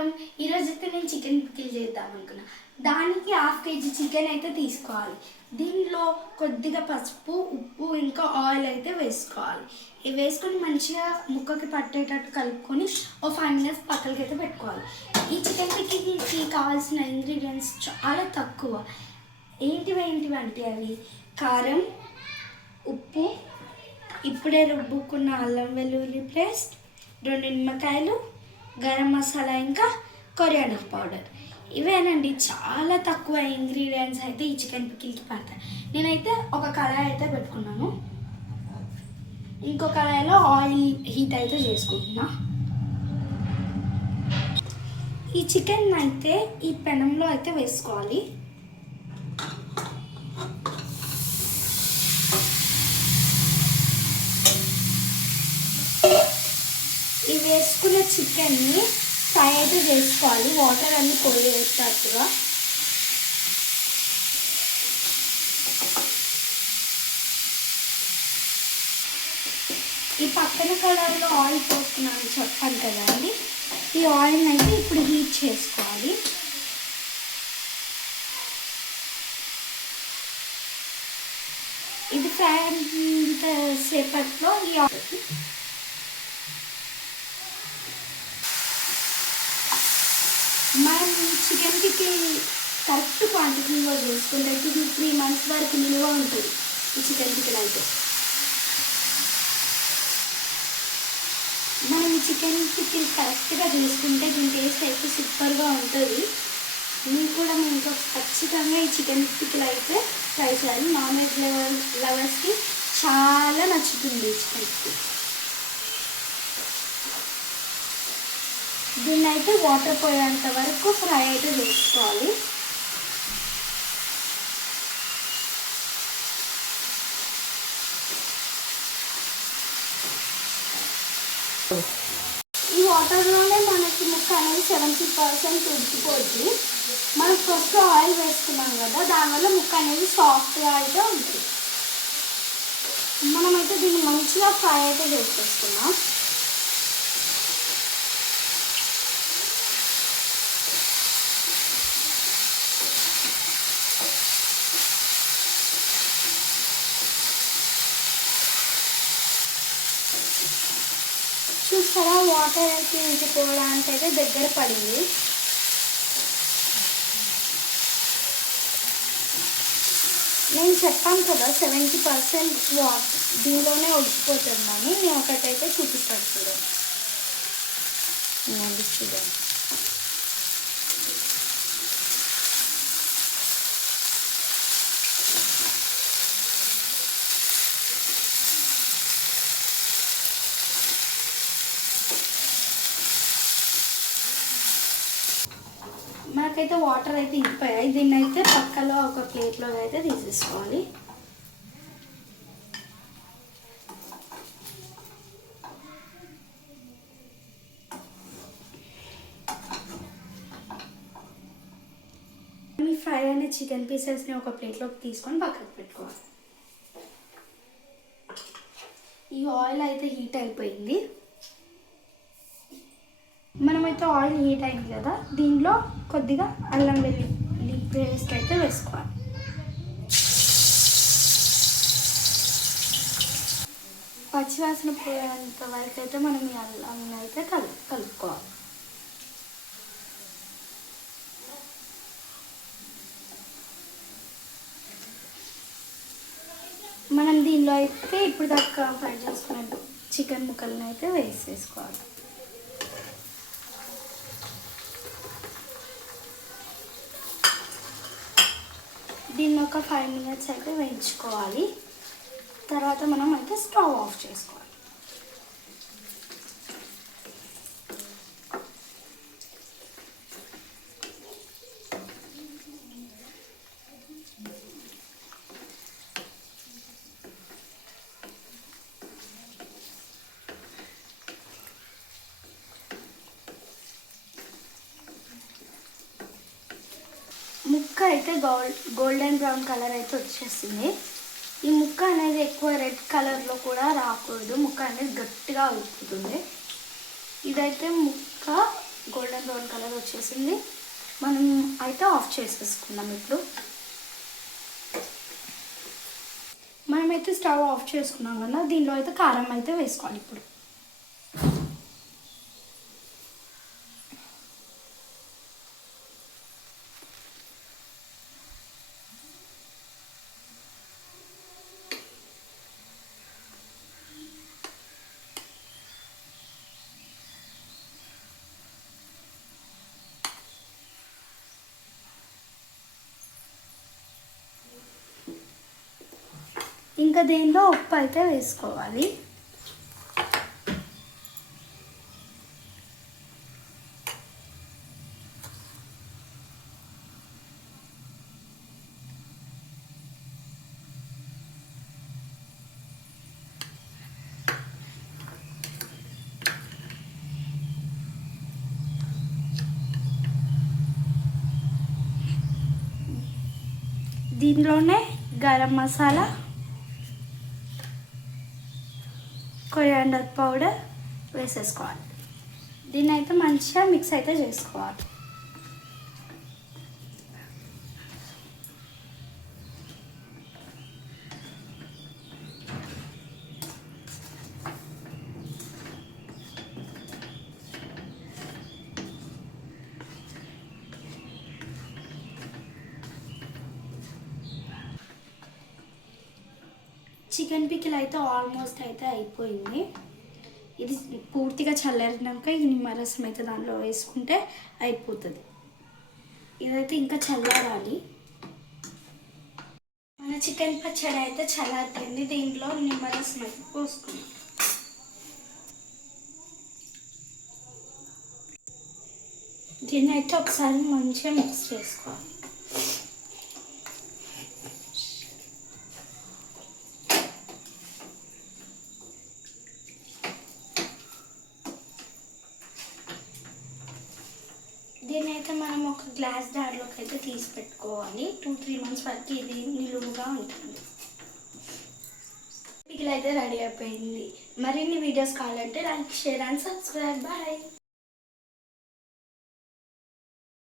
నమస్కారం. ఈరోజు అయితే నేను చికెన్ పికిల్ చేద్దాం అనుకున్నా. దానికి హాఫ్ కేజీ చికెన్ అయితే తీసుకోవాలి. దీనిలో కొద్దిగా పసుపు, ఉప్పు, ఇంకా ఆయిల్ అయితే వేసుకోవాలి. ఇవి వేసుకొని మంచిగా ముక్కకి పట్టేటట్టు కలుపుకొని ఓ 5 మినిట్స్ పక్కలకి అయితే పెట్టుకోవాలి. ఈ చికెన్ పికిల్కి కావాల్సిన ఇంగ్రీడియంట్స్ చాలా తక్కువ. ఏంటివి అంటే అవి కారం, ఉప్పు, ఇప్పుడే రుబ్బుకున్న అల్లం వెల్లుల్లి పేస్ట్, 2 నిమ్మకాయలు, గరం మసాలా, ఇంకా కొరియాండర్ పౌడర్. ఇవేనండి, చాలా తక్కువ ఇంగ్రీడియంట్స్ అయితే ఈ చికెన్ పికిల్కి పడతాయి. నేనైతే ఒక కళాయి అయితే పెట్టుకున్నాను. ఇంకో కళాయిలో ఆయిల్ హీట్ అయితే చేసుకుంటున్నా. ఈ చికెన్ అయితే ఈ పెనంలో అయితే వేసుకోవాలి. ఈ వేసుకున్న చికెన్ని ఫ్రై అయితే చేసుకోవాలి, వాటర్ అన్ని పోయేటట్టుగా. ఈ పక్కన కలర్లో ఆయిల్ పోసుకున్నాను చెప్పాను కదా అండి. ఈ ఆయిల్ అయితే ఇప్పుడు హీట్ చేసుకోవాలి. ఇది ఫ్రై అంత సేపట్లో ఈ ఆయిల్ మనం చికెన్ పికిల్ కరెక్ట్ క్వాంటిటీలో చేసుకుంటే 2-3 months వరకు నిల్వ ఉంటుంది ఈ చికెన్ పికిల్ అయితే. మనం ఈ చికెన్ పికిల్ కరెక్ట్గా చేసుకుంటే దీని టేస్ట్ అయితే సూపర్గా ఉంటుంది. మీకు కూడా ఇంట్లో ఖచ్చితంగా ఈ చికెన్ పికిల్ అయితే ట్రై చేయాలి. నాన్ వెజ్ లవర్స్కి చాలా నచ్చుతుంది ఈ చికెన్ పికిల్. దీన్ని అయితే వాటర్ పోయేంత వరకు ఫ్రై అయితే చేసుకోవాలి. ఈ వాటర్లోనే మనకి ముక్క అనేది 70% ఉడికిపోద్ది. మనం ఫస్ట్ ఆయిల్ వేసుకున్నాం కదా, దానివల్ల ముక్క అనేది సాఫ్ట్గా అయితే ఉంటుంది. మనమైతే దీన్ని మంచిగా ఫ్రై అయితే చేసేసుకున్నాం. చూస్తారా, వాటర్ అయితే ఇంకిపోవడానికి అయితే దగ్గర పడింది. నేను చెప్పాను కదా 70% దీనిలోనే ఉడికిపోతున్నాను. నేను ఒకటైతే చూపిస్తాను చూడండి. చూడండి, మనకైతే వాటర్ అయితే ఇంకిపోయాయి. దీన్ని అయితే పక్కలో ఒక ప్లేట్లో అయితే తీసేసుకోవాలి. ఈ ఫ్రై అయిన చికెన్ పీసెస్ని ఒక ప్లేట్లోకి తీసుకొని పక్కకు పెట్టుకోవాలి. ఈ ఆయిల్ అయితే హీట్ అయిపోయింది. మనమైతే ఆయిల్ హీట్ అయింది కదా, దీనిలో కొద్దిగా అల్లం వెల్లుల్లి పేస్ట్ అయితే వేసుకోవాలి. పచ్చివాసన పోయేంత వరకు అయితే మనం ఈ అల్లం అయితే కలుపుకోవాలి. మనం దీనిలో అయితే ఇప్పుడు దాకా ఫ్రై చేసుకున్న చికెన్ ముక్కలను అయితే వేసేసుకోవాలి. దీన్ని ఒక 5 minutes అయితే వేయించుకోవాలి. తర్వాత మనం అయితే స్టవ్ ఆఫ్ చేసుకోవాలి. ముక్క అయితే గోల్డెన్ బ్రౌన్ కలర్ అయితే వచ్చేసింది. ఈ ముక్క అనేది ఎక్కువ రెడ్ కలర్లో కూడా రాకూడదు, ముక్క అనేది గట్టిగా ఉడుకుతుంది. ఇదైతే ముక్క గోల్డెన్ బ్రౌన్ కలర్ వచ్చేసింది. మనం అయితే ఆఫ్ చేసేసుకుందాం. ఇప్పుడు మనమైతే స్టవ్ ఆఫ్ చేసుకున్నాం కదా, దీనిలో అయితే కారం అయితే వేసుకోవాలి. ఇప్పుడు ఇంకా దీనిలో ఉప్పు అయితే వేసుకోవాలి. దీనిలోనే గరం మసాలా, కొరియాండర్ పౌడర్ వేసేసుకోవాలి. దీన్ని అయితే మంచిగా మిక్స్ అయితే చేసుకోవాలి. చికెన్ పికిల్ అయితే ఆల్మోస్ట్ అయితే అయిపోయింది. ఇది పూర్తిగా చల్లారినాక ఈ నిమ్మరసం అయితే దానిలో వేసుకుంటే అయిపోతుంది. ఇదైతే ఇంకా చల్లారాలి. మన చికెన్ పచ్చడి అయితే చల్లారిపోయింది. దీంట్లో నిమ్మరసం అయితే పోసుకున్నాం. దీన్ని అయితే ఒకసారి మంచిగా మిక్స్ చేసుకోవాలి. దీన్ని అయితే మనం ఒక గ్లాస్ జార్లోకి అయితే తీసి పెట్టుకోవాలి. 2-3 months వరకు ఇది నిలువుగా ఉంటుంది. పికిల్ అయితే రెడీ అయిపోయింది. మరిన్ని వీడియోస్ కావాలంటే like, share and subscribe. Bye.